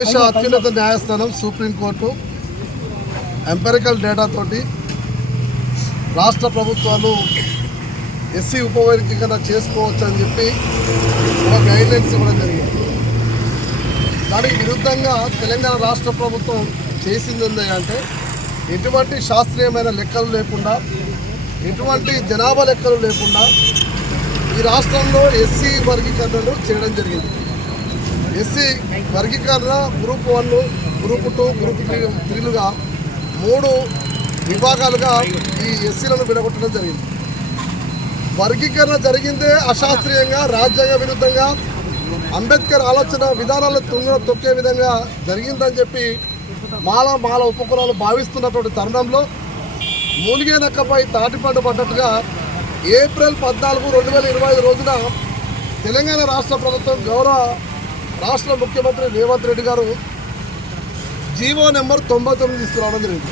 దేశ అత్యున్నత న్యాయస్థానం సుప్రీంకోర్టు ఎంపెరికల్ డేటా తోటి రాష్ట్ర ప్రభుత్వాలు ఎస్సీ ఉపవర్గీకరణ చేసుకోవచ్చు అని చెప్పి ఒక గైడ్లైన్స్ ఇవ్వడం జరిగింది. దానికి విరుద్ధంగా తెలంగాణ రాష్ట్ర ప్రభుత్వం చేసింది ఏంటంటే ఎటువంటి శాస్త్రీయమైన లెక్కలు లేకుండా, ఎటువంటి జనాభా లెక్కలు లేకుండా ఈ రాష్ట్రంలో ఎస్సీ వర్గీకరణలు చేయడం జరిగింది. ఎస్సీ వర్గీకరణ గ్రూప్ 1, గ్రూప్ 2, గ్రూప్ 3లుగా 3 విభాగాలుగా ఈ ఎస్సీలను విడగొట్టడం జరిగింది. వర్గీకరణ జరిగిందే అశాస్త్రీయంగా, రాజ్యాంగ విరుద్ధంగా, అంబేద్కర్ ఆలోచన విధానాలను తొక్కే విధంగా జరిగిందని చెప్పి మాల ఉపకులాలు భావిస్తున్నటువంటి తరుణంలో మూలిగే నక్కపై తాటిపండు పడ్డట్టుగా ఏప్రిల్ 14, 2025 రోజున తెలంగాణ రాష్ట్ర ప్రభుత్వం గౌరవ రాష్ట్ర ముఖ్యమంత్రి రేవంత్ రెడ్డి గారు జీవో నెంబర్ 99 తీసుకురావడం జరిగింది.